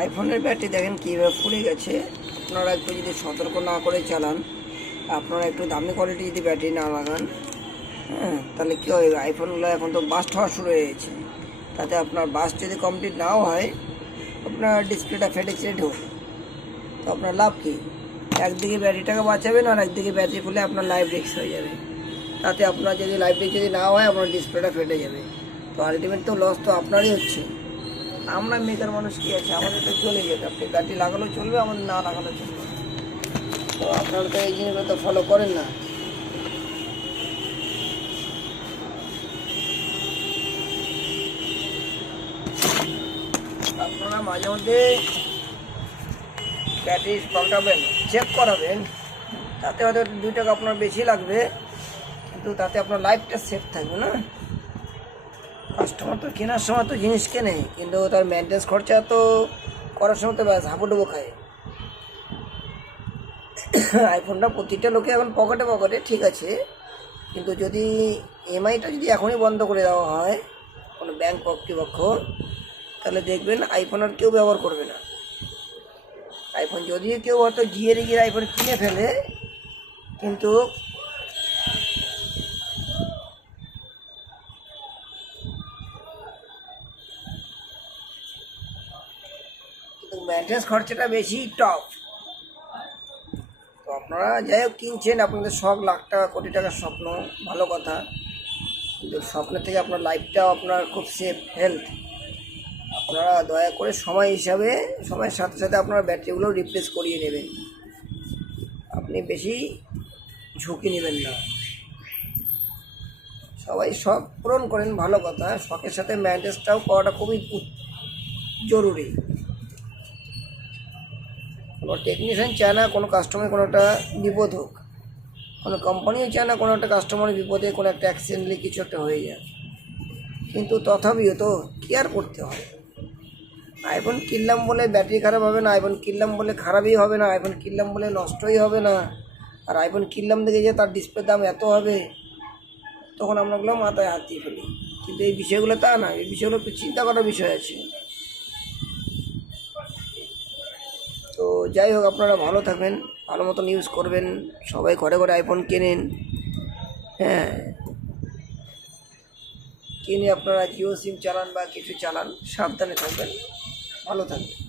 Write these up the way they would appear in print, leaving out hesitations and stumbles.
আইফোনের ব্যাটারি দেখেন কীভাবে পুড়ে গেছে। আপনারা একটু যদি সতর্ক না করে চালান, আপনারা একটু দামি কোয়ালিটি যদি ব্যাটারি না লাগান, হ্যাঁ, তাহলে কী হবে, আইফোনগুলো এখন তো বাস্ট হওয়া শুরু হয়ে গেছে। তাতে আপনার বাস্ট যদি কমপ্লিট নাও হয়, আপনার ডিসপ্লেটা ফেটে চেটে হবে, তো আপনার লাভ কী? একদিকে ব্যাটারিটাকে বাঁচাবেন আর একদিকে ব্যাটারি ফুলে আপনার লাইফ রিস্ক হয়ে যাবে। তাতে আপনার যদি লাইফ রিস্ক যদি না হয়, আপনার ডিসপ্লেটা ফেটে যাবে, তো আলটিমেট তো লস তো আপনারই হচ্ছে। আমরা মেকার মানুষ কী আছে, আমাদের তো চলে যেতে, আপনি ব্যাটারি লাগালেও চলবে, আমাদের না লাগালেও চলবে। তো আপনারা তো এই জিনিসগুলো তো ফলো করেন না। আপনারা মাঝে মধ্যে ব্যাটারি পাল্টাবেন, চেক করাবেন, তাতে হয়তো 2 টাকা আপনার বেশি লাগবে, কিন্তু তাতে আপনার লাইফটা সেফ থাকবে না। কাস্টমার তো কেনার সময় তো জিনিস কেনে, কিন্তু তার মেনটেন্স খরচা তো করার সময় তো ব্যাস হাবুডুবু খায়। আইফোনটা প্রতিটা লোকে এখন পকেটে পকেটে ঠিক আছে, কিন্তু যদি এমআইটা যদি এখনই বন্ধ করে দেওয়া হয় কোনো ব্যাংক কর্তৃপক্ষ, তাহলে দেখবেন আইফোন আর কেউ ব্যবহার করবে না। আইফোন যদিও কেউ হয়তো গিয়ে আইফোন কিনে ফেলে, কিন্তু মেনটেন্স খরচাটা বেশি টপ। তো আপনারা যাই হোক কিনছেন, আপনাদের শখ লাখ টাকা কোটি টাকার স্বপ্ন, ভালো কথা, কিন্তু স্বপ্নের থেকে আপনার লাইফটাও আপনার খুব সেফ হেলথ। আপনারা দয়া করে সময় হিসাবে সময়ের সাথে সাথে আপনার ব্যাটারিগুলো রিপ্লেস করিয়ে নেবেন। আপনি বেশি ঝুঁকি নেবেন না। সবাই শখ পূরণ করেন, ভালো কথা, শখের সাথে মেনটেন্সটাও করাটা খুবই জরুরি। কোনো টেকনিশিয়ান চায় না কোনো কাস্টমার কোনো একটা বিপদ হোক, কোনো কোম্পানিও চায় না কোনো একটা কাস্টমারের বিপদে কোনো একটা অ্যাক্সিডেন্টলি কিছু একটা হয়ে যায়, কিন্তু তথাপিও তো কেয়ার করতে হয়। আইফোন কিনলাম বলে ব্যাটারি খারাপ হবে না, আইফোন কিনলাম বলে খারাপই হবে না, আইফোন কিনলাম বলে নষ্টই হবে না, আর আইফোন কিনলাম দেখে যে তার ডিসপ্লের দাম এত হবে, তখন আমরাগুলো মাথায় হাত দিয়ে ফেলি। কিন্তু এই বিষয়গুলো তা না, এই বিষয়গুলো একটু চিন্তা করার বিষয় আছে। তো যাই হোক, আপনারা ভালো থাকবেন, ভালো মতন ইউজ করবেন, সবাই ঘরে ঘরে আইফোন কেনেন, হ্যাঁ, কিনে আপনারা জিও সিম চালান বা কিছু চালান, সাবধানে থাকবেন, ভালো থাকবেন।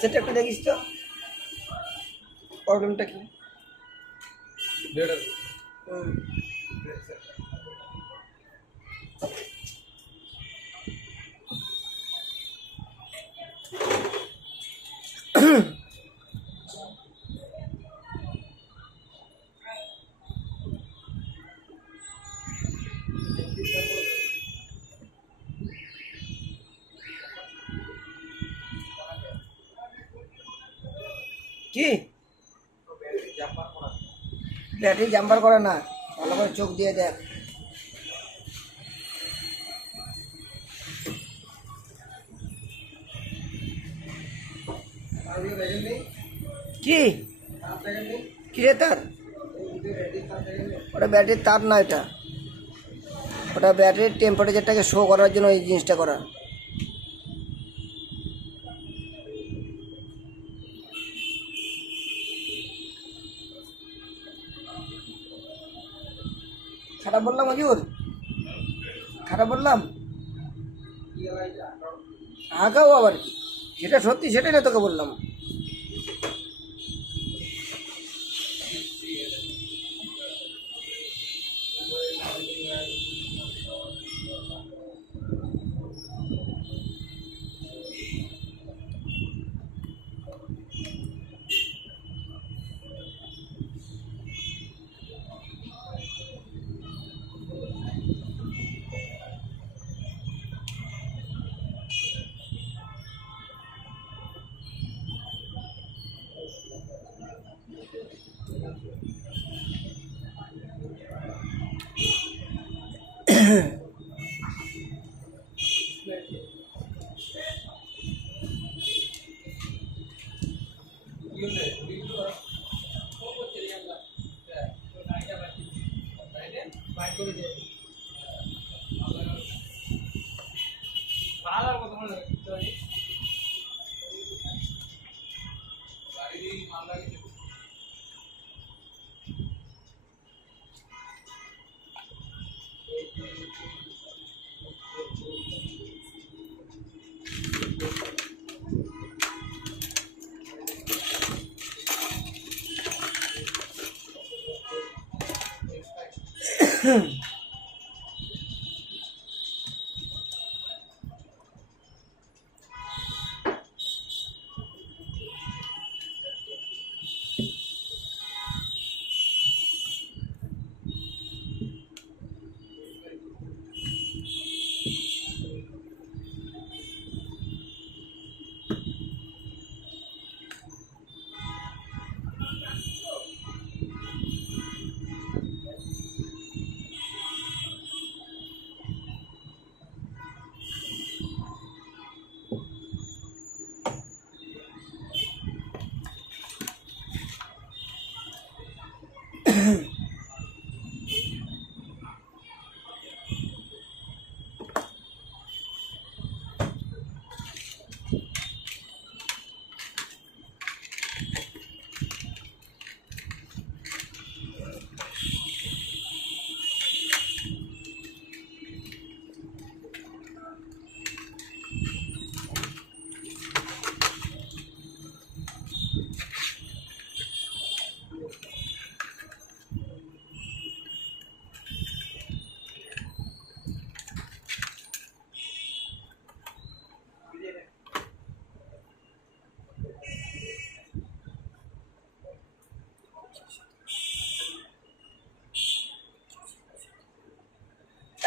সেটা একটু দেখিস তো প্রবলেমটা কি। কি ব্যাটারি জাম্পার করে না, ভালো করে চোখ দিয়ে দেখ। কি কিরে তার, ওটা ব্যাটারির তার না, এটা ওটা ব্যাটারির টেম্পারেচারটাকে শো করার জন্য এই জিনিসটা করা। খারাপ বললাম হজুর, খারাপ বললাম? আগাও আবার কি, যেটা সত্যি সেটাই না তোকে বললাম।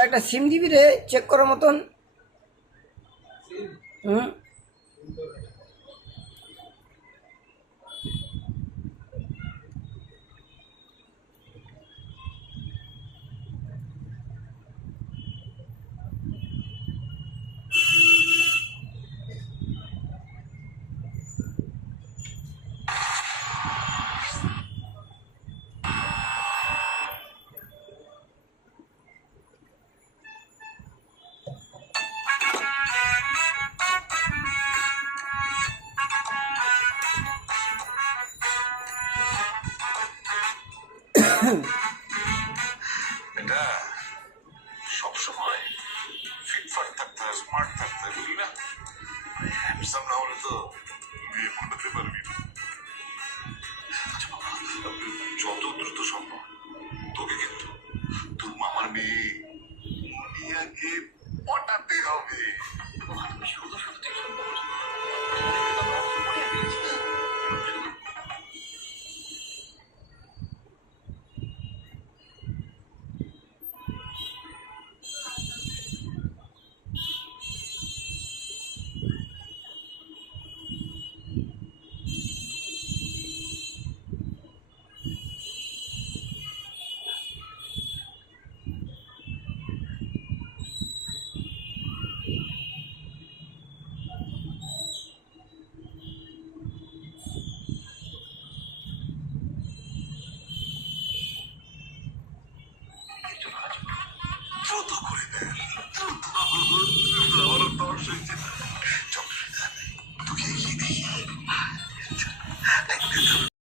একটা সিম দিবি রে চেক করার মতন। হুম, এটা সবসময় ফিটফাট থাকতে হয়, স্মার্ট থাকতে হয়, বুঝলি না? হ্যান্ডসাম না হলে তো বিয়ে পড়াতে পারবি না। আচ্ছা বাবা, যত দ্রুত সম্ভব তোকে কিন্তু তোর মামার মেয়ে মনিয়াকে পটাতে হবে। শুধু শুধু টেনশন করছিস। দ্রুত করে দেন, দ্রুত, দ্রুত, আমার দর্শক